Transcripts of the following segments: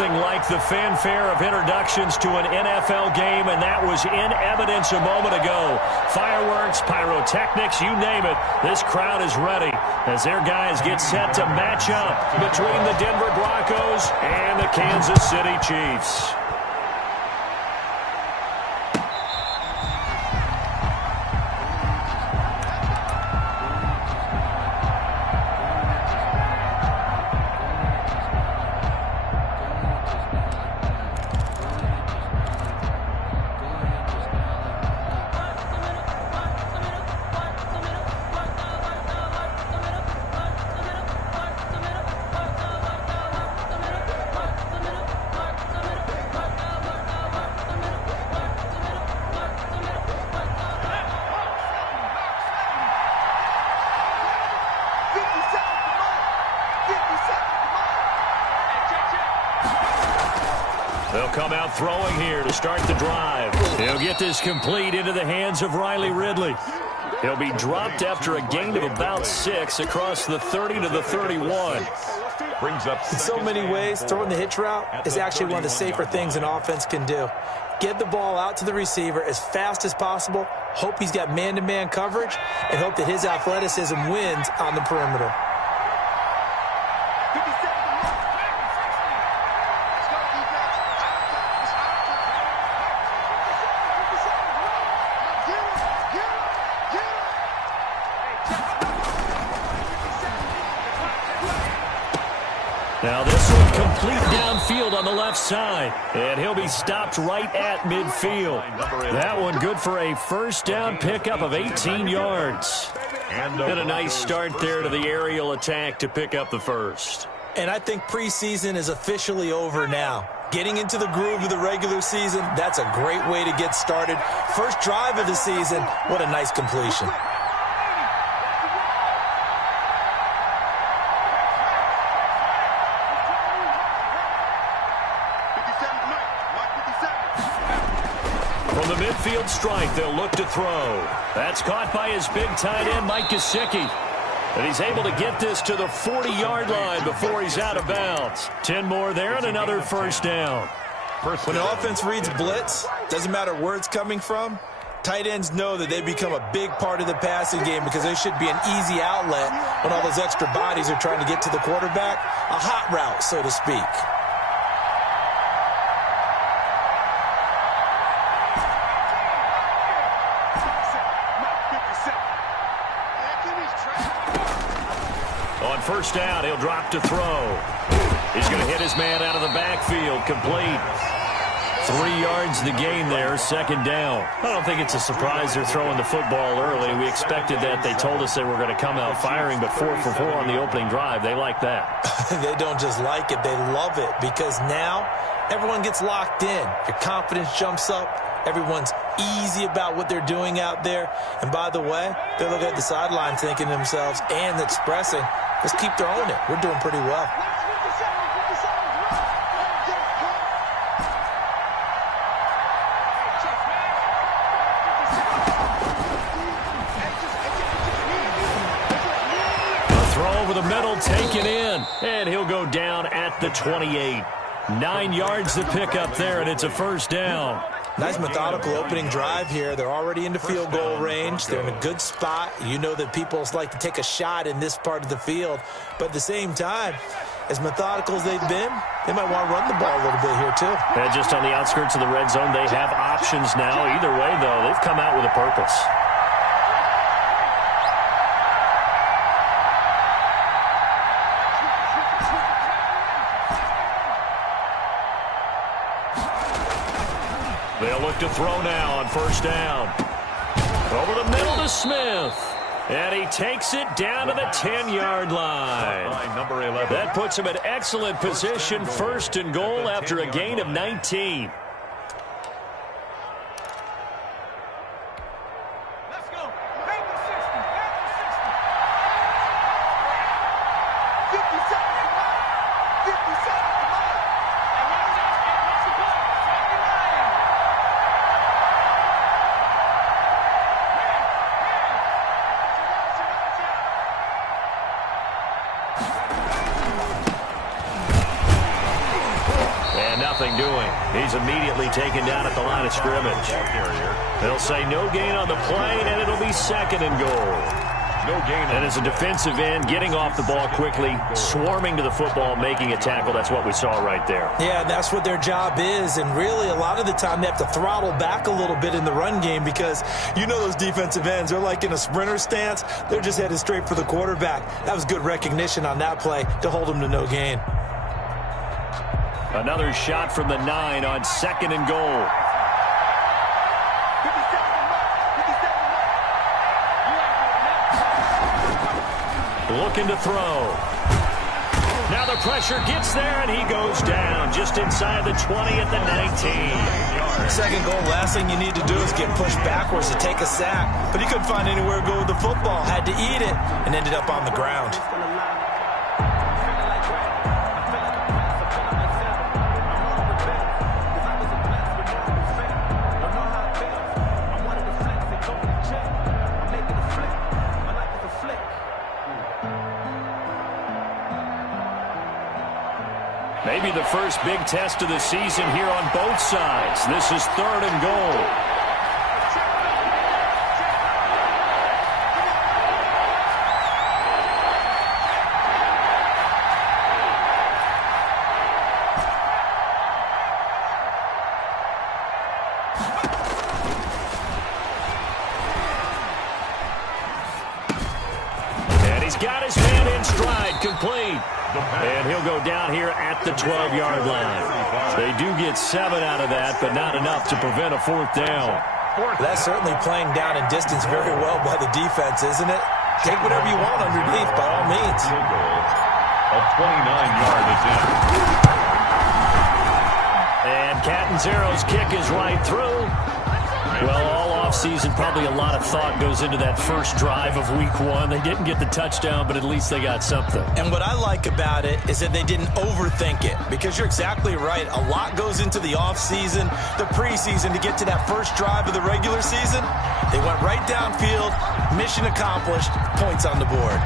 nothing like the fanfare of introductions to an NFL game, and that was in evidence a moment ago. Fireworks, pyrotechnics, you name it. This crowd is ready as their guys get set to match up between the Denver Broncos and the Kansas City Chiefs. They'll come out throwing here to start the drive. He'll get this complete into the hands of Riley Ridley. He'll be dropped after a gain of about 6 across the 30 to the 31. In so many ways, throwing the hitch route is actually one of the safer things an offense can do. Get the ball out to the receiver as fast as possible, hope he's got man-to-man coverage, and hope that his athleticism wins on the perimeter. Now this one complete downfield on the left side, and he'll be stopped right at midfield. That one good for a first down pickup of 18 yards. And a nice start there to the aerial attack to pick up the first. And I think preseason is officially over now. Getting into the groove of the regular season, that's a great way to get started. First drive of the season, what a nice completion. From the midfield strike, they'll look to throw. That's caught by his big tight end, Mike Gesicki. And he's able to get this to the 40-yard line before he's out of bounds. 10 more there and another first down. When an offense reads blitz, doesn't matter where it's coming from, tight ends know that they become a big part of the passing game because there should be an easy outlet when all those extra bodies are trying to get to the quarterback. A hot route, so to speak. On first down, he'll drop to throw. He's going to hit his man out of the backfield, complete. 3 yards the gain there, second down. I don't think it's a surprise they're throwing the football early. We expected that. They told us they were going to come out firing, but 4 for 4 on the opening drive. They like that. They don't just like it, they love it, because now everyone gets locked in. Your confidence jumps up. Everyone's easy about what they're doing out there. And by the way, they're looking at the sideline thinking to themselves and expressing, let's keep throwing it. We're doing pretty well. A throw over the middle, taken in. And he'll go down at the 28. 9 yards to pick up there, and it's a first down. Nice methodical opening drive here. They're already into field goal range. They're in a good spot. You know that people like to take a shot in this part of the field. But at the same time, as methodical as they've been, they might want to run the ball a little bit here too. And just on the outskirts of the red zone, they have options now. Either way, though, they've come out with a purpose. They'll look to throw now on first down. Over the middle to Smith. And he takes it down to the 10-yard line. Number 11. That puts him in excellent position, first and goal after a gain of 19. nothing doing. He's immediately taken down at the line of scrimmage. They'll say no gain on the play, and it'll be 2nd and goal. No gain. And as a defensive end, getting off the ball quickly, swarming to the football, making a tackle, that's what we saw right there. Yeah, that's what their job is. And really, a lot of the time, they have to throttle back a little bit in the run game because you know those defensive ends, they're like in a sprinter stance. They're just headed straight for the quarterback. That was good recognition on that play to hold them to no gain. Another shot from the 9 on 2nd and goal. Looking to throw. Now the pressure gets there, and he goes down just inside the 20 at the 19. 2nd goal, last thing you need to do is get pushed backwards to take a sack. But he couldn't find anywhere to go with the football. Had to eat it and ended up on the ground. Maybe the first big test of the season here on both sides. This is 3rd and goal. And he's got his man in stride, complete. And he'll go down here at the 12-yard line. They do get 7 out of that, but not enough to prevent a 4th down. That's certainly playing down in distance very well by the defense, isn't it? Take whatever you want underneath, by all means. A 29-yard attempt. And Catanzero's kick is right through. Well, all offseason, probably a lot of thought goes into that first drive of week 1. They didn't get the touchdown, but at least they got something. And what I like about it is that they didn't overthink it, because you're exactly right. A lot goes into the offseason, the preseason, to get to that first drive of the regular season. They went right downfield, mission accomplished, points on the board.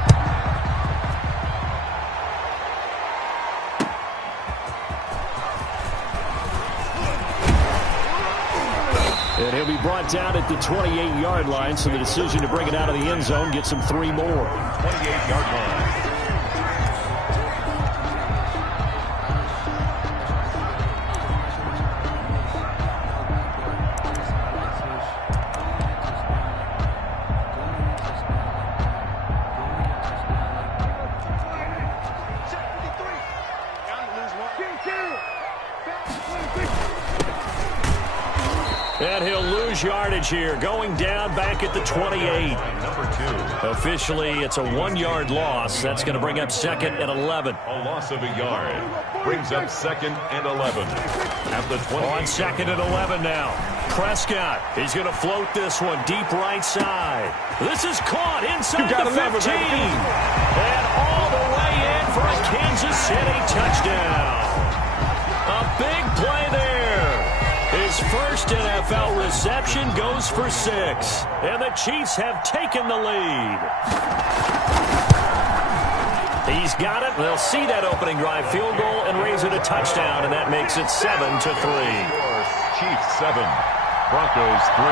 And he'll be brought down at the 28-yard line, so the decision to bring it out of the end zone gets him 3 more. 28-yard line. And he'll lose yardage here, going down back at the 28. Number 2. Officially, it's a 1-yard loss. That's going to bring up 2nd and 11. A loss of a yard brings up 2nd and 11. At the 20. On 2nd and 11 now. Prescott, he's going to float this one deep right side. This is caught inside the 15. And all the way in for a Kansas City touchdown. A big play there. His first NFL reception goes for 6. And the Chiefs have taken the lead. He's got it. They'll see that opening drive field goal and raise it a touchdown, and that makes it 7-3. Chiefs 7, Broncos 3.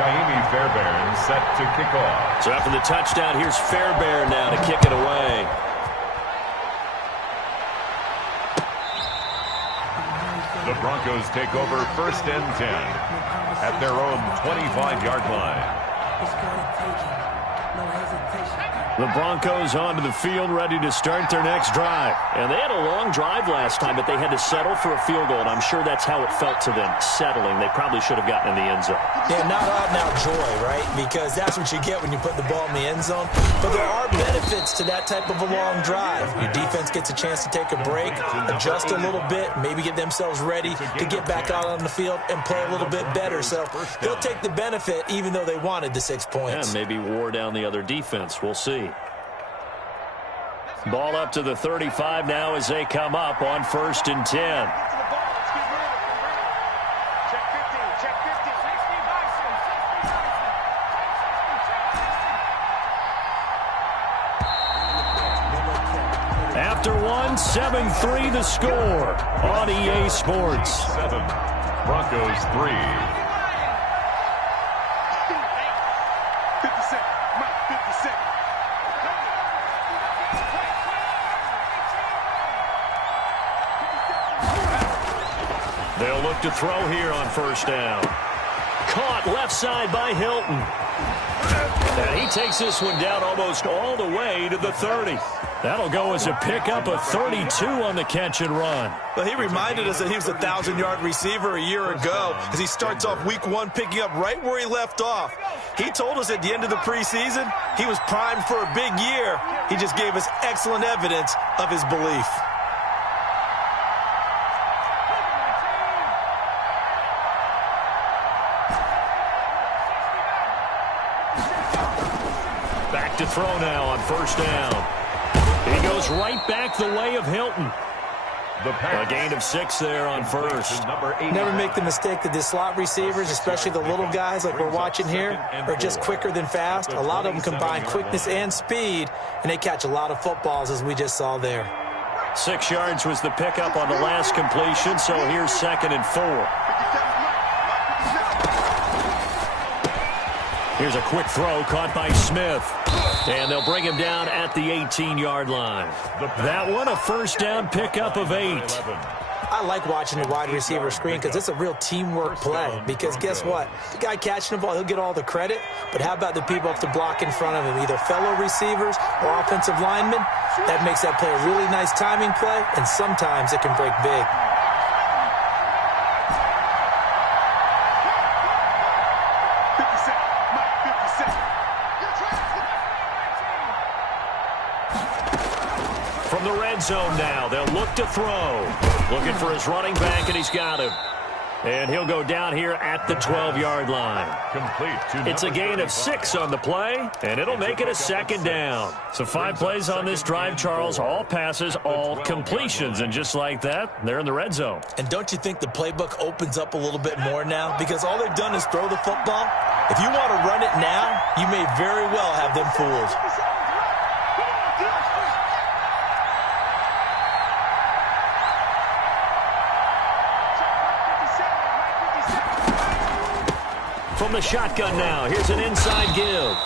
Kaimi Fairbairn set to kick off. So after the touchdown, here's Fairbairn now to kick it away. The Broncos take over 1st and 10 at their own 25-yard line. The Broncos onto the field, ready to start their next drive. And they had a long drive last time, but they had to settle for a field goal, and I'm sure that's how it felt to them, settling. They probably should have gotten in the end zone. Yeah, not out-and-out joy, right? Because that's what you get when you put the ball in the end zone. But there are benefits to that type of a long drive. Your defense gets a chance to take a break, adjust a little bit, maybe get themselves ready to get back out on the field and play a little bit better. So they'll take the benefit even though they wanted the 6 points. Yeah, maybe wore down the other defense. We'll see. Ball up to the 35 now as they come up on 1st and 10. after one. 7-3 the score on EA Sports. 7, Broncos 3. They'll look to throw here on first down. Caught left side by Hilton. And he takes this one down almost all the way to the 30. That'll go as a pickup of 32 on the catch and run. Well, he reminded us that he was a 1,000-yard receiver a year ago as he starts off week 1 picking up right where he left off. He told us at the end of the preseason he was primed for a big year. He just gave us excellent evidence of his belief. Back to throw now on first down. He goes right back the way of Hilton. A gain of 6 there on first. Never make the mistake that the slot receivers, especially the little guys like we're watching here, are just quicker than fast. A lot of them combine quickness and speed, and they catch a lot of footballs, as we just saw there. 6 yards was the pickup on the last completion, so here's 2nd and 4. Here's a quick throw caught by Smith. And they'll bring him down at the 18-yard line. That one, a first down pickup of 8. I like watching the wide receiver screen because it's a real teamwork play. Because guess what? The guy catching the ball, he'll get all the credit. But how about the people up to block in front of him, either fellow receivers or offensive linemen? That makes that play a really nice timing play, and sometimes it can break big. From the red zone now, they'll look to throw. Looking for his running back, and he's got him. And he'll go down here at the 12-yard line. It's a gain of 6 on the play, and it'll make it a 2nd down. So 5 plays on this drive, Charles. All passes, all completions. And just like that, they're in the red zone. And don't you think the playbook opens up a little bit more now? Because all they've done is throw the football. If you want to run it now, you may very well have them fooled. From the shotgun now, here's an inside give.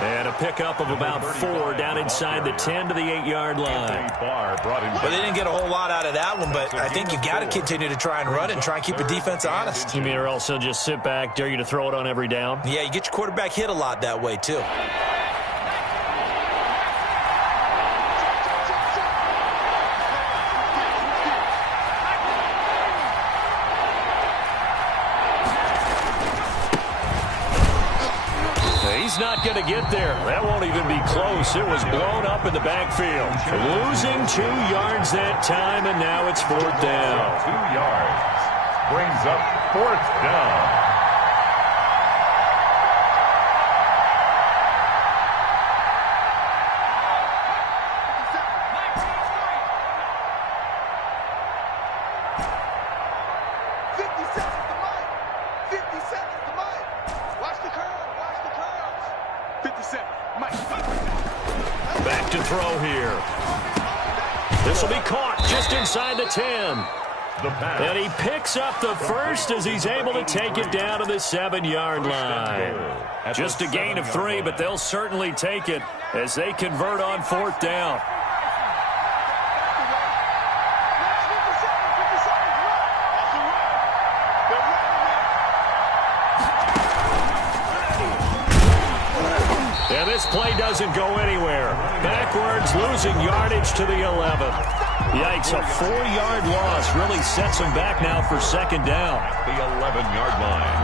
And a pickup of about 4 down inside the 10 to the 8-yard line. Well, they didn't get a whole lot out of that one, but I think you got to continue to try and run it and try and keep the defense honest. You mean or else he'll just sit back, dare you to throw it on every down? Yeah, you get your quarterback hit a lot that way, too. He's not going to get there. That won't even be close. It was blown up in the backfield. Losing 2 yards that time, and now it's 4th down. 2 yards. Brings up 4th down. Back to throw here. This will be caught just inside the 10. And he picks up the first as he's able to take it down to the 7-yard line. Just a gain of 3, but they'll certainly take it as they convert on 4th down. And this play doesn't go anywhere. Backwards, losing yardage to the 11. Yikes, a 4-yard loss really sets him back now for 2nd down. The 11-yard line.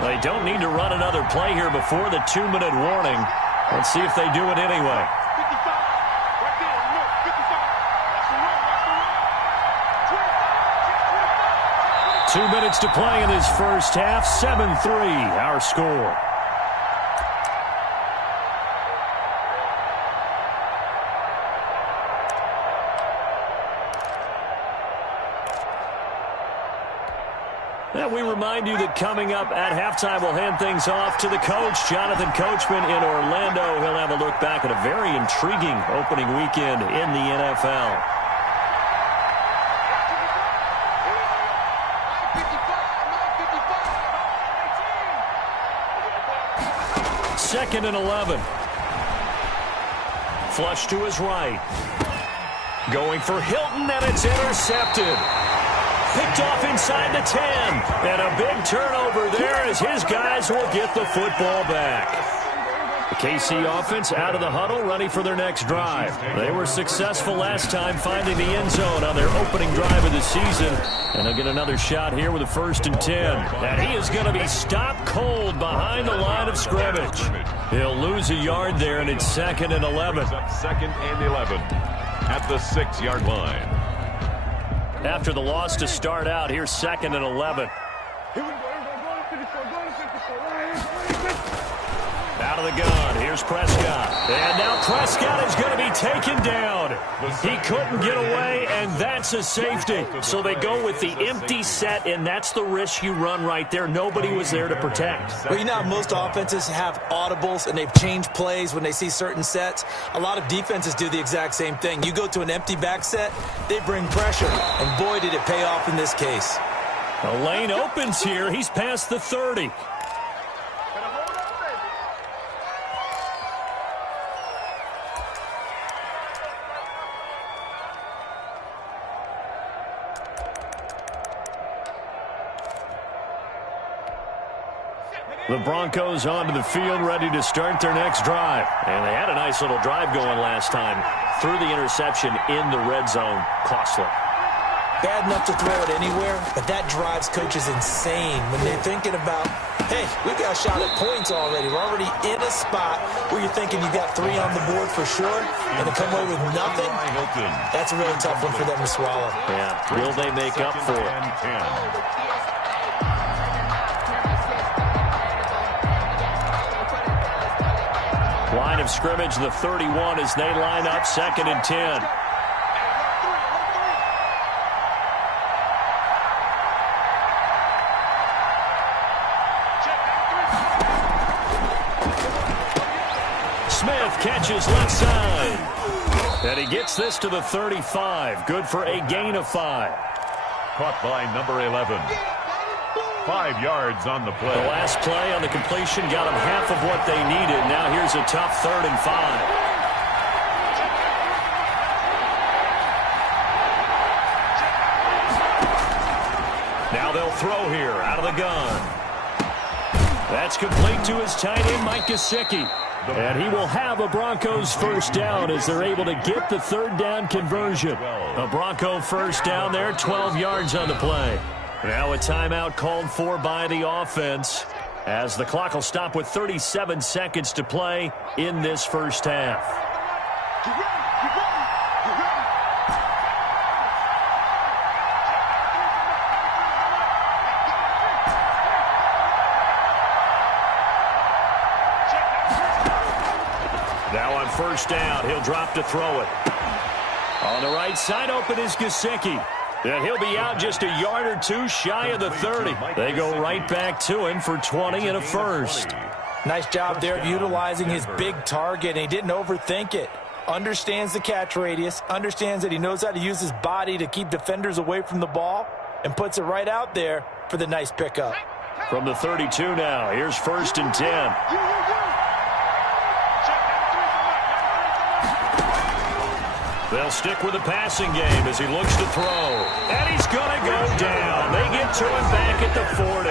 They don't need to run another play here before the 2-minute warning. Let's see if they do it anyway. Two minutes to play in this first half. 7-3, our score. And we remind you that coming up at halftime, we'll hand things off to the coach, Jonathan Coachman in Orlando. He'll have a look back at a very intriguing opening weekend in the NFL. Second and 11. Flush to his right. Going for Hilton, and it's intercepted. Picked off inside the 10. And a big turnover there as his guys will get the football back. The KC offense out of the huddle, ready for their next drive. They were successful last time finding the end zone on their opening drive of the season. And they'll get another shot here with a 1st and 10. And he is going to be stopped cold behind the line of scrimmage. He'll lose a yard there, and it's 2nd and 11. Second and 11 at the 6-yard line. After the loss to start out, here's 2nd and 11. Out of the gun, here's Prescott. And now Prescott is going to be taken down. He couldn't get away, and that's a safety. So they go with the empty set, and that's the risk you run right there. Nobody was there to protect. Well, you know, most offenses have audibles, and they've changed plays when they see certain sets. A lot of defenses do the exact same thing. You go to an empty back set, they bring pressure, and boy, did it pay off in this case. The lane opens here. He's past the 30. The Broncos onto the field, ready to start their next drive. And they had a nice little drive going last time. Threw the interception in the red zone. Costly. Bad enough to throw it anywhere, but that drives coaches insane when they're thinking about, hey, we've got a shot at points already. We're already in a spot where you're thinking you got 3 on the board for sure, and to come away with nothing, that's a really tough one for them to swallow. Yeah, will they make up for it? Line of scrimmage, the 31, as they line up 2nd and 10. Smith catches left side. And he gets this to the 35. Good for a gain of 5. Caught by number 11. 5 yards on the play. The last play on the completion got them half of what they needed. Now here's a tough 3rd and 5. Now they'll throw here out of the gun. That's complete to his tight end, Mike Gesicki. And he will have a Broncos 1st down as they're able to get the 3rd down conversion. A Bronco 1st down there, 12 yards on the play. Now a timeout called for by the offense as the clock will stop with 37 seconds to play in this 1st half. Now on 1st down, he'll drop to throw it. On the right side, open is Gesicki. And he'll be out just a yard or 2 shy of the 30. They go right back to him for 20 and a 1st. Nice job there of utilizing his big target, and he didn't overthink it. Understands the catch radius, understands that he knows how to use his body to keep defenders away from the ball, and puts it right out there for the nice pickup. From the 32 now, here's 1st and 10. They'll stick with the passing game as he looks to throw. And he's going to go down. They get to him back at the 40.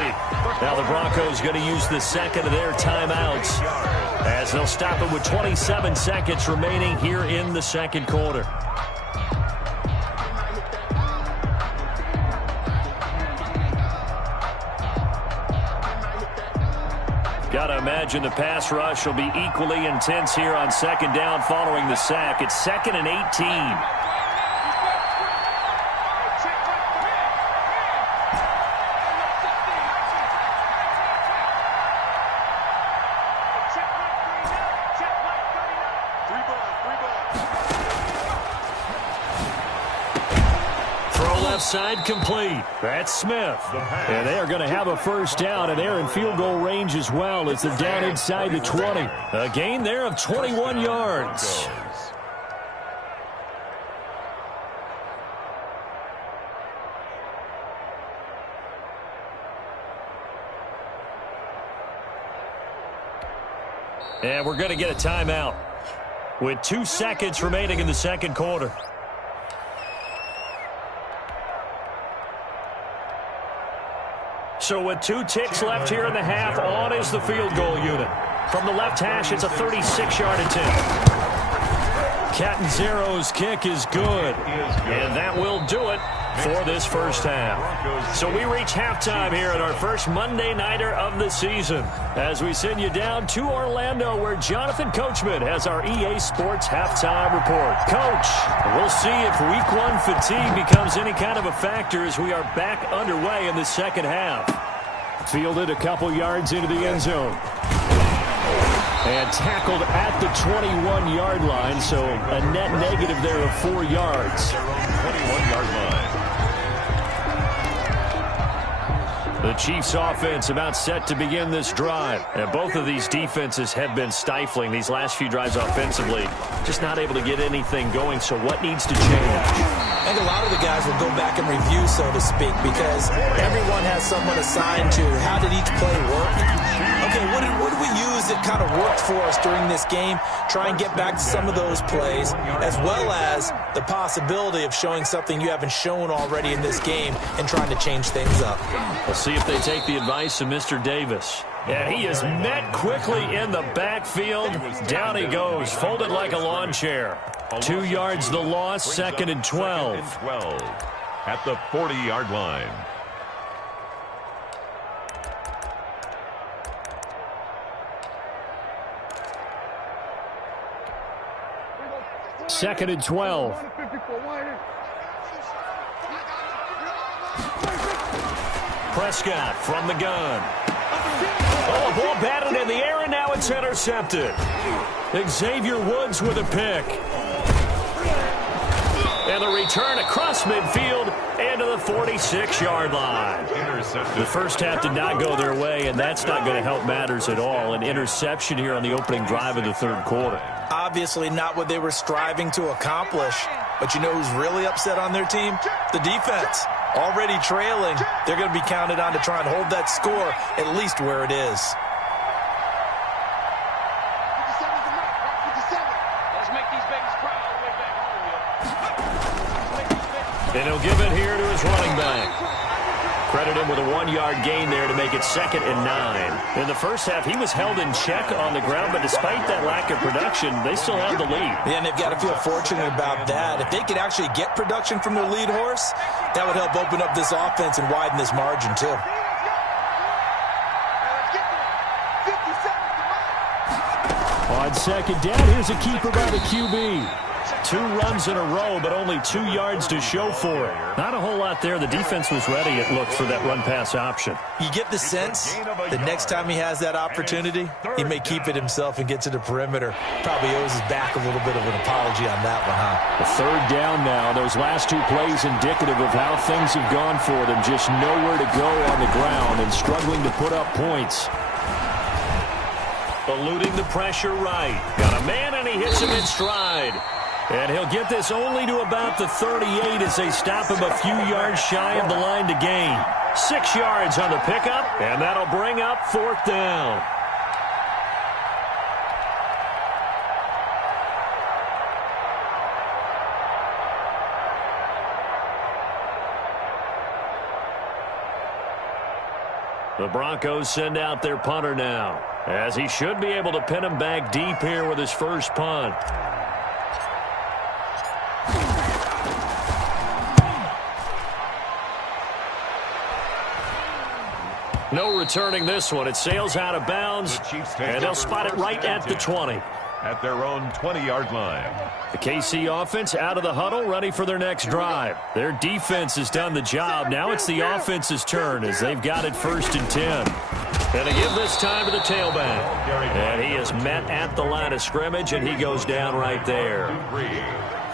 Now the Broncos going to use the 2nd of their timeouts as they'll stop it with 27 seconds remaining here in the 2nd quarter. Got to imagine the pass rush will be equally intense here on 2nd down following the sack. It's 2nd and 18. Throw left side, complete. That's Smith. And they are going to have a first down, and they're in field goal range as well as they're down inside the 20. A gain there of 21 yards. And we're going to get a timeout with 2 seconds remaining in the second quarter. So with 2 ticks left here in the half, on is the field goal unit. From the left hash, it's a 36-yard attempt. Catanzaro's kick is good. And that will do it for this first half. So we reach halftime here at our first Monday Nighter of the season as we send you down to Orlando where Jonathan Coachman has our EA Sports halftime report. Coach, we'll see if week 1 fatigue becomes any kind of a factor as we are back underway in the second half. Fielded a couple yards into the end zone. And tackled at the 21-yard line, so a net negative there of 4 yards. 21-yard line. The Chiefs offense about set to begin this drive. And both of these defenses have been stifling these last few drives offensively. Just not able to get anything going, so what needs to change? I think a lot of the guys will go back and review, so to speak, because everyone has someone assigned to how did each play work. Okay, what did we use that kind of worked for us during this game? Try and get back to some of those plays, as well as the possibility of showing something you haven't shown already in this game and trying to change things up. We'll see if they take the advice of Mr. Davis. And he is met quickly in the backfield. Down he goes, folded like a lawn chair. 2 yards the loss, second and 12. At the 40-yard line. Second and 12. Prescott from the gun. Oh, a ball batted in the air, and now it's intercepted. Xavier Woods with a pick. And the return across midfield and to the 46-yard line. The first half did not go their way, and that's not going to help matters at all. An interception here on the opening drive of the third quarter. Obviously not what they were striving to accomplish. But you know who's really upset on their team? The defense. Already trailing. They're going to be counted on to try and hold that score at least where it is. And he'll give it here to his running back. Credit him with a 1-yard gain there to make it 2nd and 9. In the first half, he was held in check on the ground, but despite that lack of production, they still have the lead. Yeah, and they've got to feel fortunate about that. If they could actually get production from their lead horse, that would help open up this offense and widen this margin, too. On second down, here's a keeper by the QB. 2 runs in a row, but only 2 yards to show for it. Not a whole lot there. The defense was ready, it looked, for that run-pass option. You get the sense the next time he has that opportunity, he may keep it himself and get to the perimeter. Probably owes his back a little bit of an apology on that one, huh? The third down now. Those last 2 plays indicative of how things have gone for them. Just nowhere to go on the ground and struggling to put up points. Eluding the pressure right. Got a man, and he hits him in stride. And he'll get this only to about the 38 as they stop him a few yards shy of the line to gain. 6 yards on the pickup, and that'll bring up 4th down. The Broncos send out their punter now, as he should be able to pin him back deep here with his first punt. No returning this one. It sails out of bounds, and they'll spot it right at the 20. At their own 20-yard line. The KC offense out of the huddle, ready for their next drive. Their defense has done the job. Now it's the offense's turn as they've got it 1st and 10. And they give this time to the tailback. And he is met at the line of scrimmage, and he goes down right there.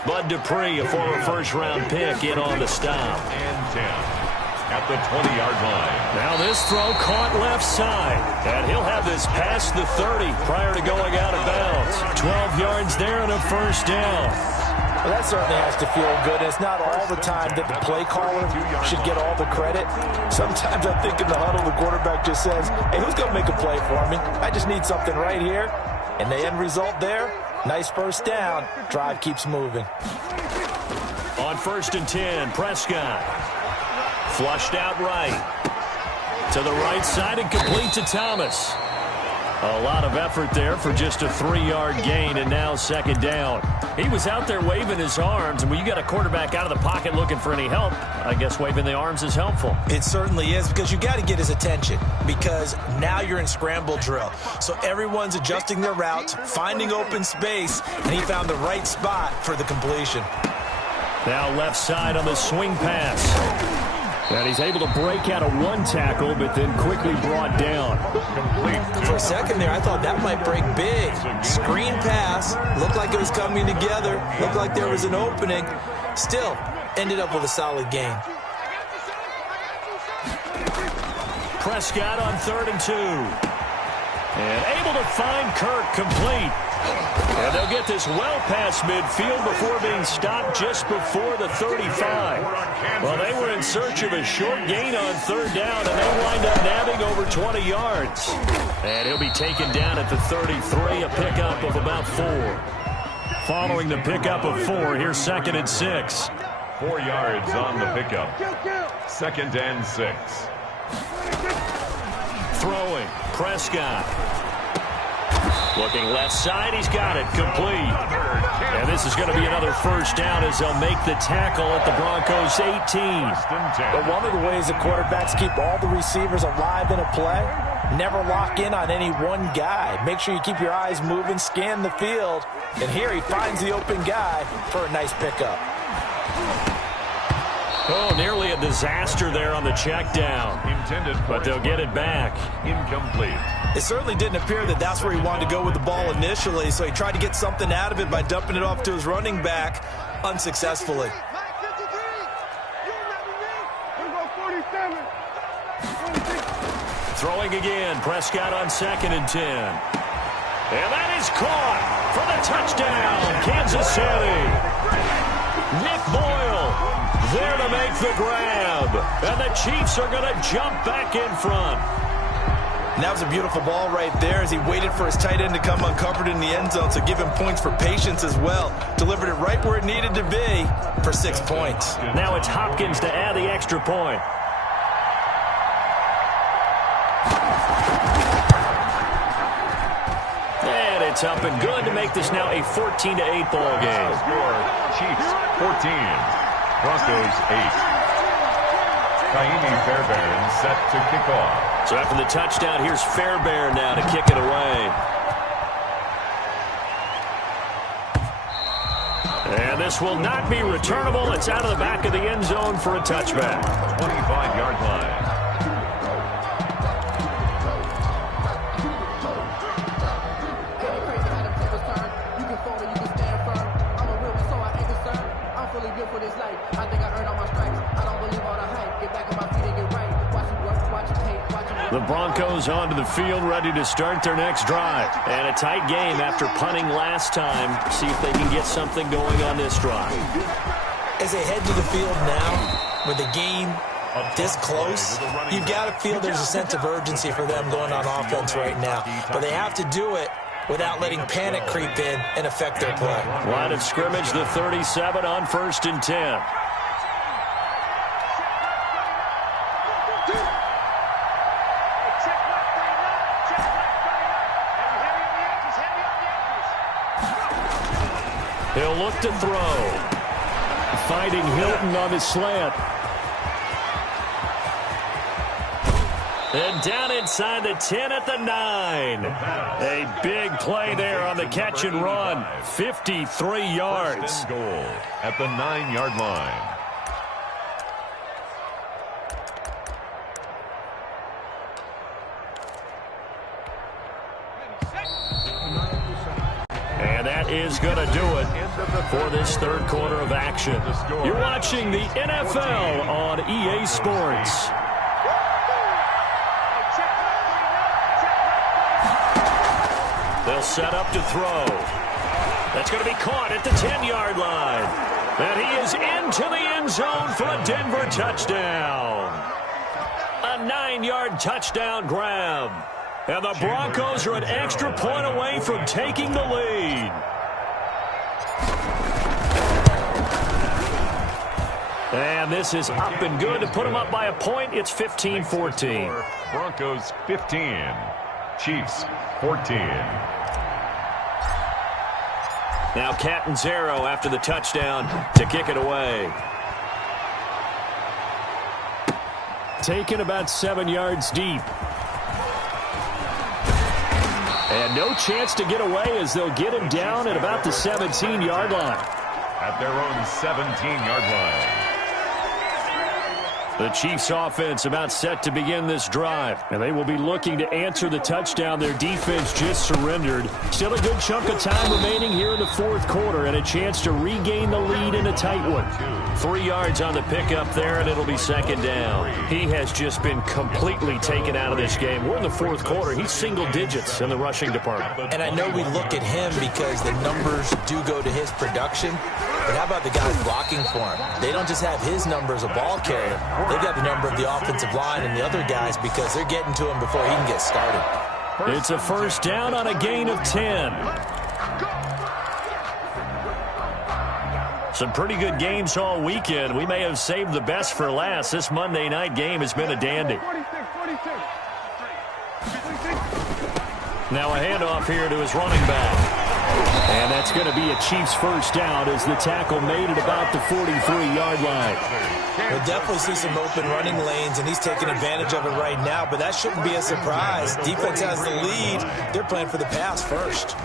Bud Dupree, a former first-round pick, in on the stop. And 10 at the 20-yard line. Now this throw caught left side, and he'll have this past the 30 prior to going out of bounds. 12 yards there and a first down. Well, that certainly has to feel good. It's not all the time that the play caller should get all the credit. Sometimes I think in the huddle, the quarterback just says, hey, who's going to make a play for me? I just need something right here. And the end result there, nice first down. Drive keeps moving. On 1st and 10, Prescott. Flushed out right. To the right side and complete to Thomas. A lot of effort there for just a 3-yard gain, and now 2nd down. He was out there waving his arms, and when you got a quarterback out of the pocket looking for any help, I guess waving the arms is helpful. It certainly is, because you got to get his attention, because now you're in scramble drill. So everyone's adjusting their routes, finding open space, and he found the right spot for the completion. Now left side on the swing pass. And he's able to break out of one tackle, but then quickly brought down. For a second there, I thought that might break big. Screen pass. Looked like it was coming together. Looked like there was an opening. Still, ended up with a solid gain. Prescott on 3rd and 2. And able to find Kirk complete. And they'll get this well past midfield before being stopped just before the 35. Well, they were in search of a short gain on 3rd down, and they wind up nabbing over 20 yards. And he'll be taken down at the 33, a pickup of about 4. Following the pickup of 4, here's 2nd and 6. 4 yards on the pickup. 2nd and 6. Throwing, Prescott. Looking left side, he's got it, complete. And this is going to be another first down as they'll make the tackle at the Broncos' 18. But one of the ways the quarterbacks keep all the receivers alive in a play, never lock in on any one guy. Make sure you keep your eyes moving, scan the field. And here he finds the open guy for a nice pickup. Oh, nearly a disaster there on the check down. But they'll get it back. Incomplete. It certainly didn't appear that that's where he wanted to go with the ball initially, so he tried to get something out of it by dumping it off to his running back unsuccessfully. Throwing again, Prescott on 2nd and 10. And that is caught for the touchdown, Kansas City. Nick Boyle there to make the grab. And the Chiefs are going to jump back in front. And that was a beautiful ball right there as he waited for his tight end to come uncovered in the end zone, so give him points for patience as well. Delivered it right where it needed to be for 6 points. Now it's Hopkins to add the extra point. And it's up and good to make this now a 14-8 ball game. Score, Chiefs 14, Broncos 8. Kaimi Fairbairn set to kick off. So after the touchdown, here's Fairbairn now to kick it away. And this will not be returnable. It's out of the back of the end zone for a touchback. 25-yard line. The Broncos onto the field, ready to start their next drive. And a tight game after punting last time. See if they can get something going on this drive. As they head to the field now, with the game this close, you've got to feel there's a sense of urgency for them going on offense right now. But they have to do it without letting panic creep in and affect their play. Line of scrimmage, the 37 on 1st and 10. He'll look to throw. Finding Hilton on his slant. And down inside the 10 at the 9. A big play there on the catch and run. 53 yards. Goal at the 9-yard line. And that is going to do it. for this third quarter of action. You're watching the NFL on EA Sports. They'll set up to throw. That's going to be caught at the 10-yard line. And he is into the end zone for a Denver touchdown. A 9-yard touchdown grab. And the Broncos are an extra point away from taking the lead. And this is up and good to put them up by a point. It's 15-14. Broncos 15. Chiefs 14. Now Catanzaro after the touchdown to kick it away. Taken about 7 yards deep. And no chance to get away as they'll get him down at about the 17-yard line. At their own 17-yard line. The Chiefs offense about set to begin this drive. And they will be looking to answer the touchdown their defense just surrendered. Still a good chunk of time remaining here in the fourth quarter and a chance to regain the lead in a tight one. 3 yards on the pickup there, and it'll be second down. He has just been completely taken out of this game. We're in the fourth quarter. He's single digits in the rushing department. And I know we look at him because the numbers do go to his production. But how about the guys blocking for him? They don't just have his number as a ball carrier. They've got the number of the offensive line and the other guys because they're getting to him before he can get started. It's a first down on a gain of 10. Some pretty good games all weekend. We may have saved the best for last. This Monday night game has been a dandy. Now a handoff here to his running back. And that's going to be a Chiefs first down as the tackle made it about the 43-yard line. We'll definitely see some open running lanes, and he's taking advantage of it right now, but that shouldn't be a surprise. Defense has the lead. They're playing for the pass first.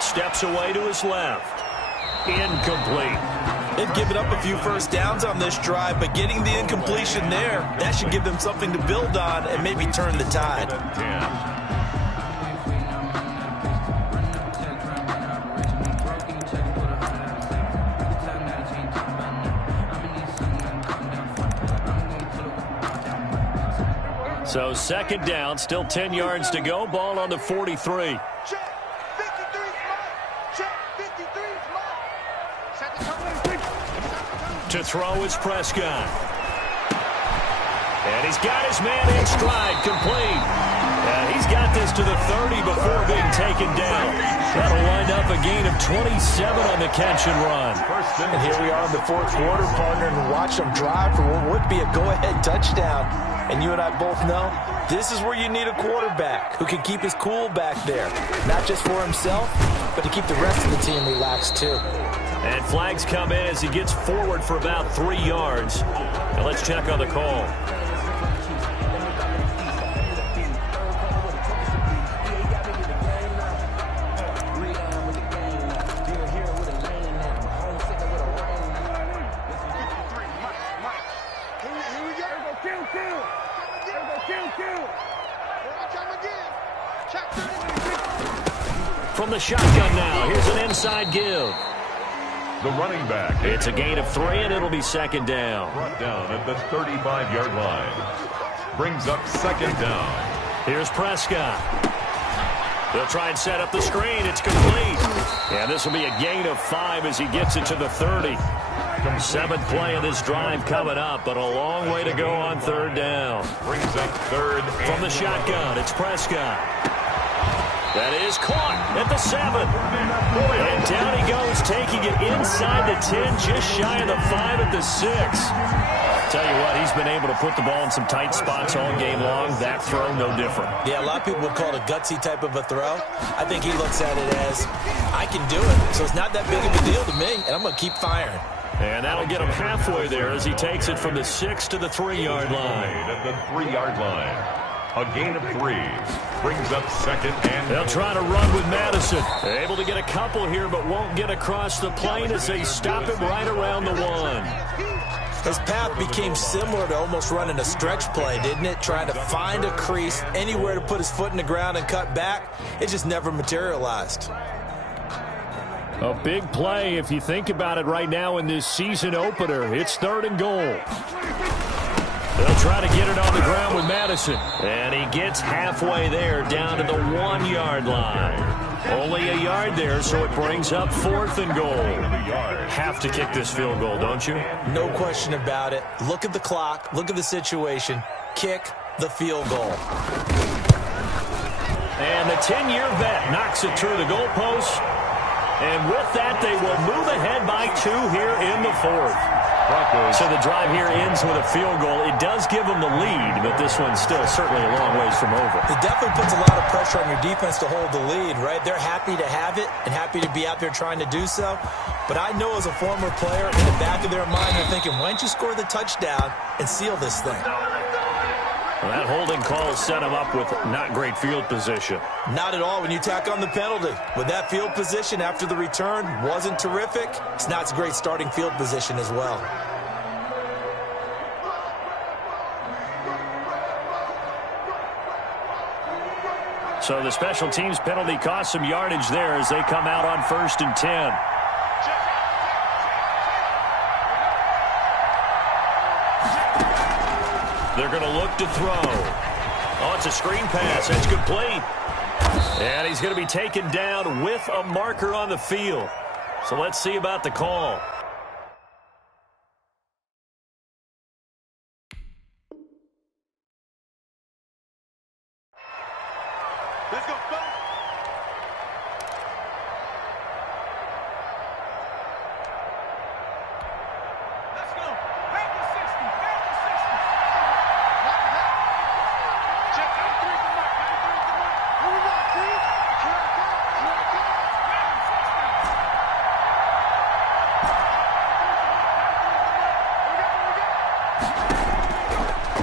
Steps away to his left. Incomplete. They've given up a few first downs on this drive, but getting the incompletion there, that should give them something to build on and maybe turn the tide. So second down, still 10 yards to go. Ball on the 43. To throw is Prescott. And he's got his man in stride, complete. And he's got this to the 30 before being taken down. That'll wind up a gain of 27 on the catch and run. And here we are in the fourth quarter, partner, and watch them drive for what would be a go-ahead touchdown. And you and I both know this is where you need a quarterback who can keep his cool back there. Not just for himself, but to keep the rest of the team relaxed too. And flags come in as he gets forward for about 3 yards. Now let's check on the call. From the shotgun now, here's an inside give. The running back. It's a gain of 3, and it'll be second down. Brought down at the 35-yard line. Brings up second down. Here's Prescott. They'll try and set up the screen. It's complete. And this will be a gain of 5 as he gets it to the 30. 7th play of this drive coming up, but a long way to go on third down. Brings up third. From the shotgun, it's Prescott. That is caught at the 7. And down he goes, taking it inside the 10, just shy of the 5 at the 6. Tell you what, he's been able to put the ball in some tight spots all game long. That throw, no different. Yeah, a lot of people would call it a gutsy type of a throw. I think he looks at it as, I can do it, so it's not that big of a deal to me, and I'm going to keep firing. And that'll get him halfway there as he takes it from the 6 to the 3-yard line. At the 3-yard line. A gain of 3. Brings up second and... They'll try to run with Madison. They're able to get a couple here, but won't get across the plane as they stop him right around the 1. His path became similar to almost running a stretch play, didn't it? Trying to find a crease, anywhere to put his foot in the ground and cut back. It just never materialized. A big play if you think about it right now in this season opener. It's 3rd and goal. They'll try to get it on the ground with Madison. And he gets halfway there down to the 1-yard line. Only a yard there, so it brings up 4th and goal. Have to kick this field goal, don't you? No question about it. Look at the clock. Look at the situation. Kick the field goal. And the 10-year vet knocks it through the goalpost. And with that, they will move ahead by 2 here in the 4th. Broncos. So the drive here ends with a field goal. It does give them the lead, but this one's still certainly a long ways from over. It definitely puts a lot of pressure on your defense to hold the lead, right? They're happy to have it and happy to be out there trying to do so. But I know as a former player, in the back of their mind, they're thinking, why don't you score the touchdown and seal this thing? Well, that holding call set him up with not great field position. Not at all when you tack on the penalty. With that field position after the return wasn't terrific, it's not a great starting field position as well. So the special teams penalty cost some yardage there as they come out on 1st and 10. They're going to look to throw. Oh, it's a screen pass. That's complete. And he's going to be taken down with a marker on the field. So let's see about the call. Let's go. Let's go. Back to 60. Back to 60. Check 93 the mark. 93 the mark. Who we got, T?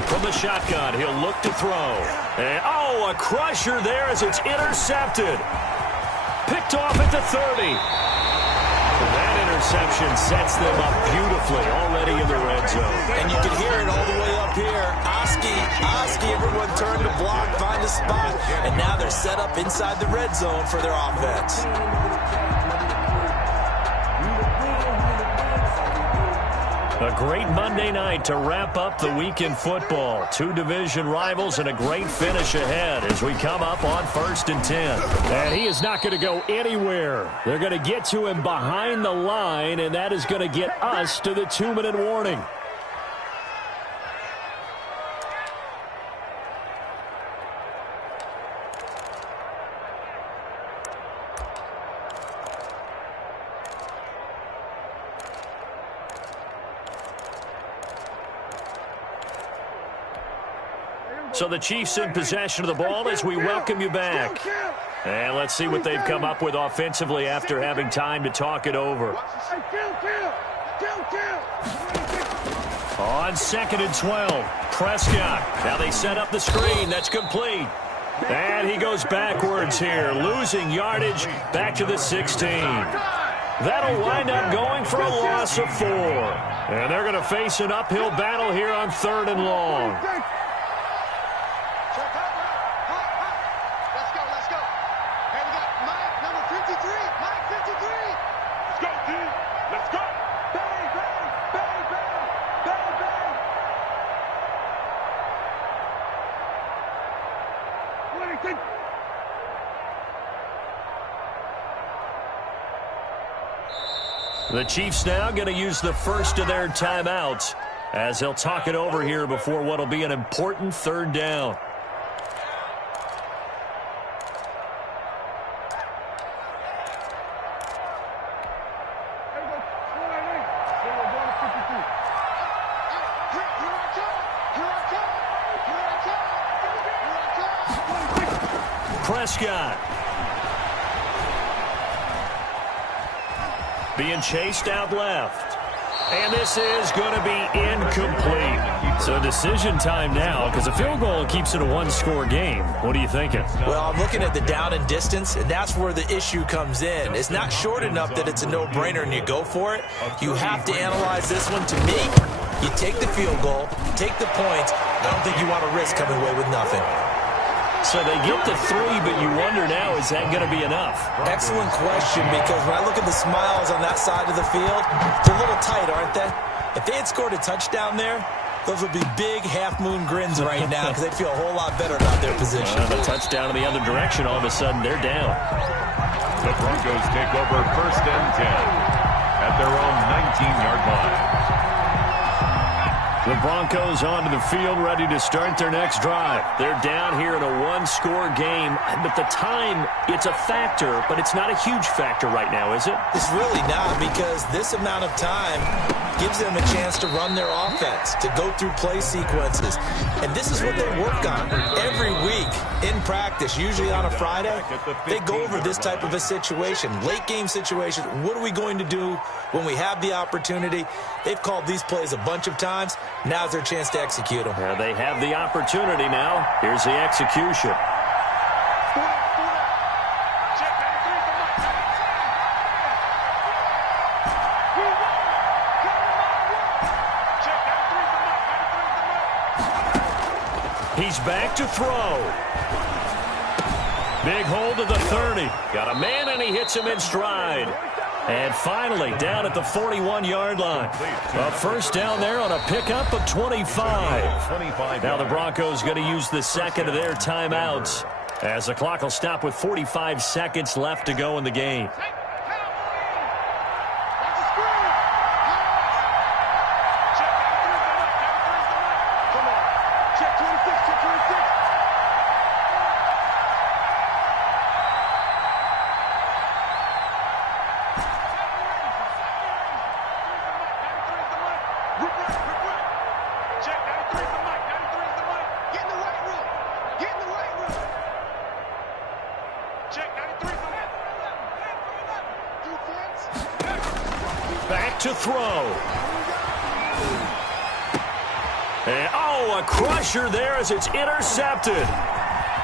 From the shotgun, he'll look to throw. And, oh, a crusher there as it's intercepted. Picked off at the 30. And that interception sets them up beautifully already in the red zone. And you can hear it all the way up here. Oski, everyone turned to block, find a spot, and now they're set up inside the red zone for their offense. A great Monday night to wrap up the week in football. 2 division rivals and a great finish ahead as we come up on 1st and 10. And he is not going to go anywhere. They're going to get to him behind the line, and that is going to get us to the 2-minute warning. So the Chiefs in possession of the ball as we welcome you back. And let's see what they've come up with offensively after having time to talk it over. On 2nd and 12, Prescott. Now they set up the screen. That's complete. And he goes backwards here, losing yardage back to the 16. That'll wind up going for a loss of 4. And they're going to face an uphill battle here on 3rd and long. The Chiefs now going to use the first of their timeouts as they'll talk it over here before what will be an important 3rd down. Prescott. Being chased out left. And this is going to be incomplete. So decision time now because a field goal keeps it a 1-score game. What are you thinking? Well, I'm looking at the down and distance, and that's where the issue comes in. It's not short enough that it's a no-brainer and you go for it. You have to analyze this one, to me, You take the field goal, take the points. I don't think you want to risk coming away with nothing. So they get the 3, but you wonder now, is that going to be enough? Excellent question, because when I look at the smiles on that side of the field, they're a little tight, aren't they? If they had scored a touchdown there, those would be big half-moon grins right now because they'd feel a whole lot better about their position. The touchdown in the other direction, all of a sudden, they're down. The Broncos take over 1st and 10 at their own 19-yard line. The Broncos onto the field, ready to start their next drive. They're down here in a one-score game, but the time, it's a factor, but it's not a huge factor right now, is it? It's really not, because this amount of time gives them a chance to run their offense, to go through play sequences. And this is what they work on every week in practice, usually on a Friday. They go over this type of a situation, late-game situation. What are we going to do when we have the opportunity? They've called these plays a bunch of times. Now's their chance to execute them. Yeah, they have the opportunity now. Here's the execution. He's back to throw. Big hold to the 30. Got a man, and he hits him in stride. And finally, down at the 41-yard line. A first down there on a pickup of 25. Now the Broncos going to use the second of their timeouts, as the clock will stop with 45 seconds left to go in the game. Back to throw. And, a crusher there as it's intercepted.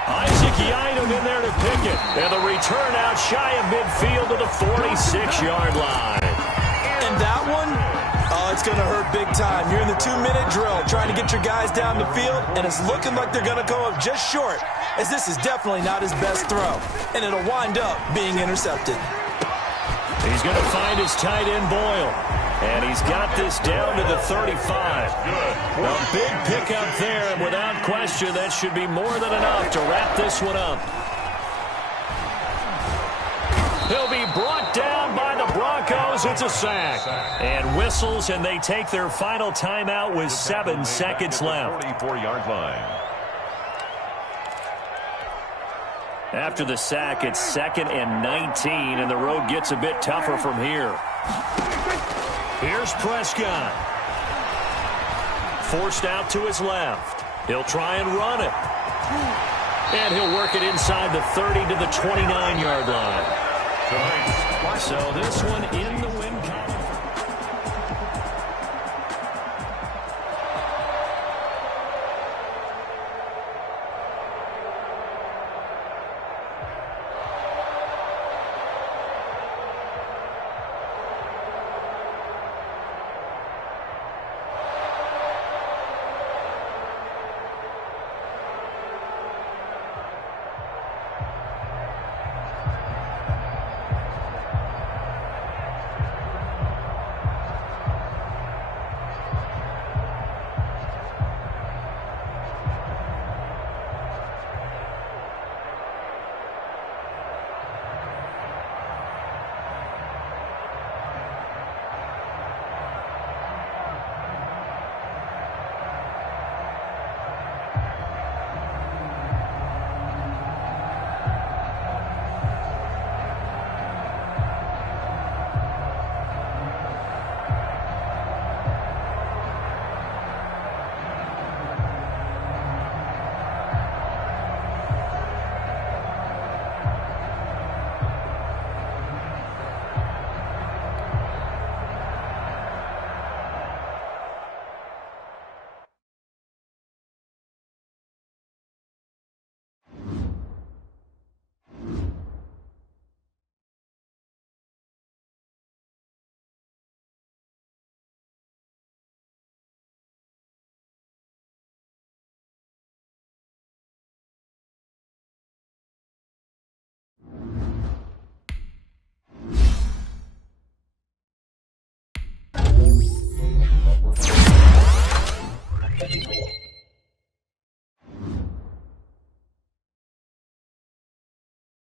Isaac Yiadom in there to pick it. And the return out shy of midfield to the 46-yard line. And that one, it's going to hurt big time. You're in the 2-minute drill trying to get your guys down the field, and it's looking like they're going to go up just short, as this is definitely not his best throw. And it'll wind up being intercepted. He's going to find his tight end, Boyle. And he's got this down to the 35. A big pickup there, and without question, that should be more than enough to wrap this one up. He'll be brought down by the Broncos. It's a sack. And whistles, and they take their final timeout with 7 seconds left. 44-yard line. After the sack, it's 2nd and 19, and the road gets a bit tougher from here. Here's Prescott. Forced out to his left. He'll try and run it. And he'll work it inside the 30 to the 29-yard line. So this one in